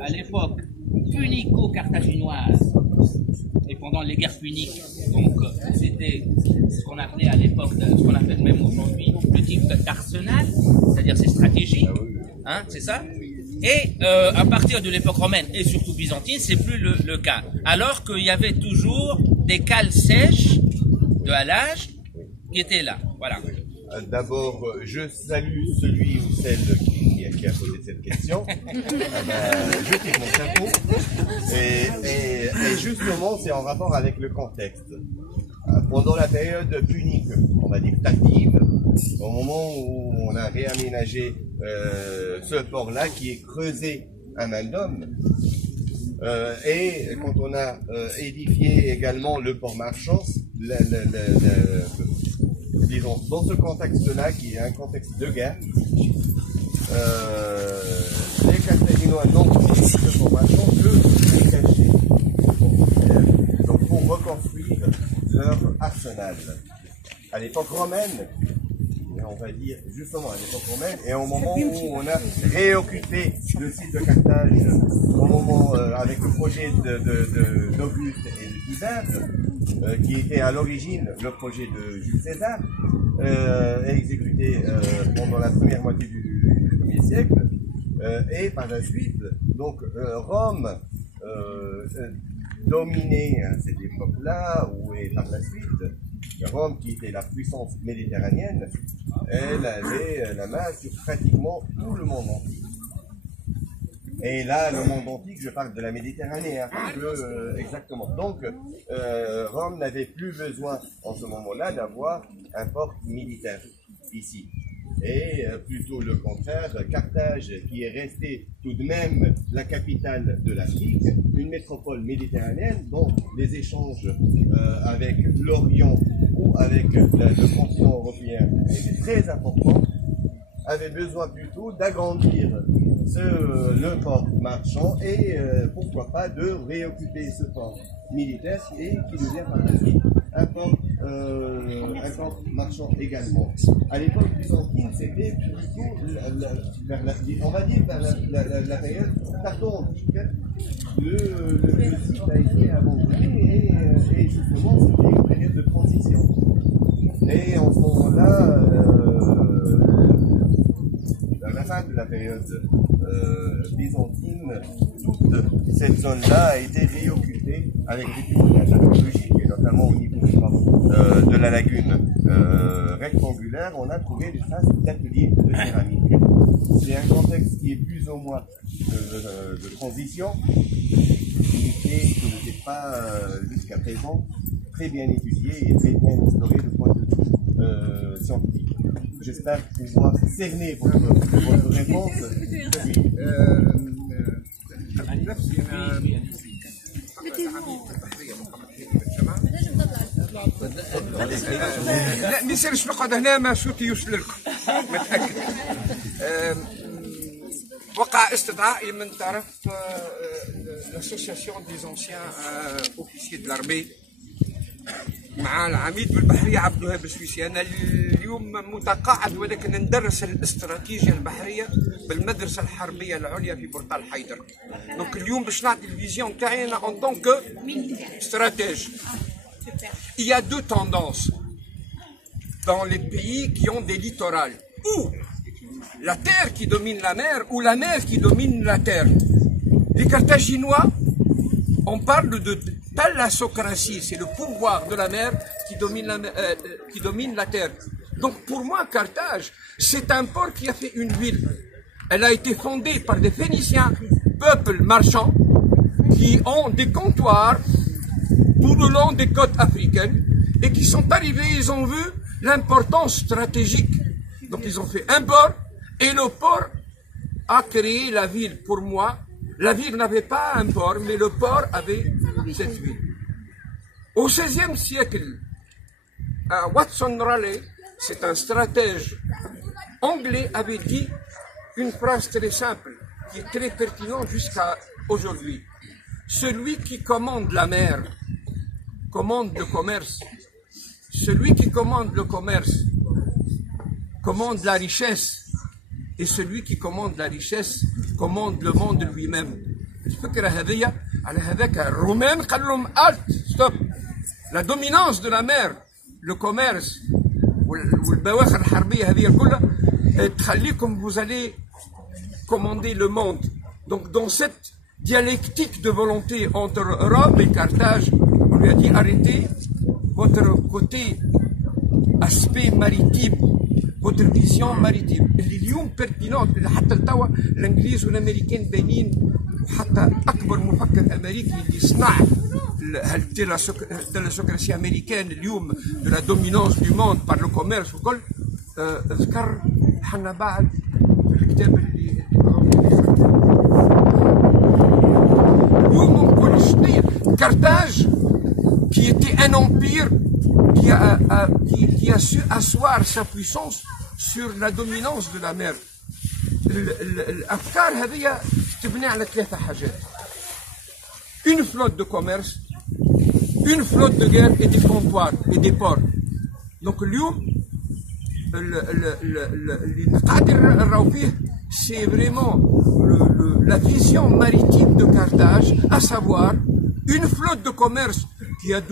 à l'époque punico-carthaginoise et pendant les guerres puniques, donc c'était ce qu'on appelait à l'époque, ce qu'on appelle même aujourd'hui le type d'arsenal, c'est-à-dire c'est stratégique, hein, c'est ça. Et à partir de l'époque romaine et surtout byzantine, c'est plus le cas. Alors qu'il y avait toujours des cales sèches de halage qui étaient là. Voilà. D'abord, je salue celui ou celle qui a posé cette question. Je tire mon chapeau. Et justement, c'est en rapport avec le contexte. Pendant la période punique, on va dire tardive, au moment où on a réaménagé ce port-là qui est creusé à main d'homme, et quand on a édifié également le port marchand, disons, dans ce contexte-là, qui est un contexte de guerre, les Carthaginois n'ont pas ce port marchand que les cacher. Donc, pour reconstruire leur arsenal. À l'époque romaine, on va dire justement à l'époque romaine, et au moment où on a réoccupé le site de Carthage, au moment avec le projet d'Auguste et de Tibère, qui était à l'origine le projet de Jules César, exécuté pendant la première moitié du 1er siècle, et par la suite, donc Rome dominait à cette époque-là, et par la suite, Rome, qui était la puissance méditerranéenne, elle avait la main sur pratiquement tout le monde antique. Et là, le monde antique, je parle de la Méditerranée, hein, exactement. Donc, Rome n'avait plus besoin, en ce moment-là, d'avoir un port militaire ici. Et plutôt le contraire, Carthage, qui est restée tout de même la capitale de l'Afrique, une métropole méditerranéenne dont les échanges avec l'Orient ou avec le continent européen étaient très importants, avait besoin plutôt d'agrandir le port marchand et pourquoi pas de réoccuper ce port militaire et qui devient par la suite un port marchand également. À l'époque byzantine, c'était plutôt on va dire vers la période tardontique. Le site a été abandonné et justement c'était une période de transition. Et en ce moment-là, à la fin de la période byzantine, toute cette zone-là a été réoccupée avec des témoignages archéologiques, et notamment au niveau de la lagune rectangulaire, on a trouvé des traces d'ateliers de céramique. C'est un contexte qui est plus ou moins de transition, qui n'était pas jusqu'à présent très bien étudié et très bien exploré de point de vue scientifique. J'espère pouvoir cerner votre réponse. لا ما يصيرش نقعد هنا ما شوتيوش لكم متأكد. وقع استدعائي من طرف l'association des anciens officiers de l'armée مع العميد بالبحرية عبد الوهاب السويسي. أنا اليوم متقاعد ولكن ندرس الاستراتيجية البحرية بالمدرسة الحربية العليا في بورتال حيدر. دونك اليوم باش نعطي الفيزيون تاعي أنا en tant que stratège. Il y a deux tendances dans les pays qui ont des littorales. Ou la terre qui domine la mer, ou la mer qui domine la terre. Les Carthaginois, on parle de thalassocratie, c'est le pouvoir de la mer qui domine la terre. Donc pour moi, Carthage, c'est un port qui a fait une ville. Elle a été fondée par des Phéniciens, peuple marchand, qui ont des comptoirs tout le long des côtes africaines et qui sont arrivés, ils ont vu l'importance stratégique. Donc ils ont fait un port et le port a créé la ville. Pour moi, la ville n'avait pas un port, mais le port avait cette ville. Au XVIe siècle, Watson Raleigh, c'est un stratège anglais, avait dit une phrase très simple, qui est très pertinente jusqu'à aujourd'hui. Celui qui commande la mer commande le commerce. Celui qui commande le commerce commande la richesse. Et celui qui commande la richesse commande le monde lui-même. الفكره هذه على هذاك الرومان قال لهم الت ستوب لا دومينانس دو لا مير لو كوميرس والبواخر الحربيه هذه كلها تخليكم vous allez commander le monde. Donc dans cette dialectique de volonté entre Europe et Carthage, on lui a dit arrêtez votre côté aspect maritime, votre vision maritime اللي اليوم بيرتينونت اللي حتى لتوا الانجليز والامريكان باينين وحتى اكبر مفكر امريكي اللي صنع التيلاسوكراسية امريكان اليوم de la dominance du monde par le commerce وكل ذكر حنا بعد في الكتاب اللي اليوم نقول شنو Carthage qui était un empire qui a su asseoir sa puissance sur la dominance de la mer. الأفكار هذه تبني على ثلاثة حاجات. Une flotte de commerce, une flotte de guerre et des comptoirs et des ports. Donc اليوم اللي قاعدين نراو فيه c'est vraiment la vision maritime de Carthage, à savoir une flotte de commerce qui a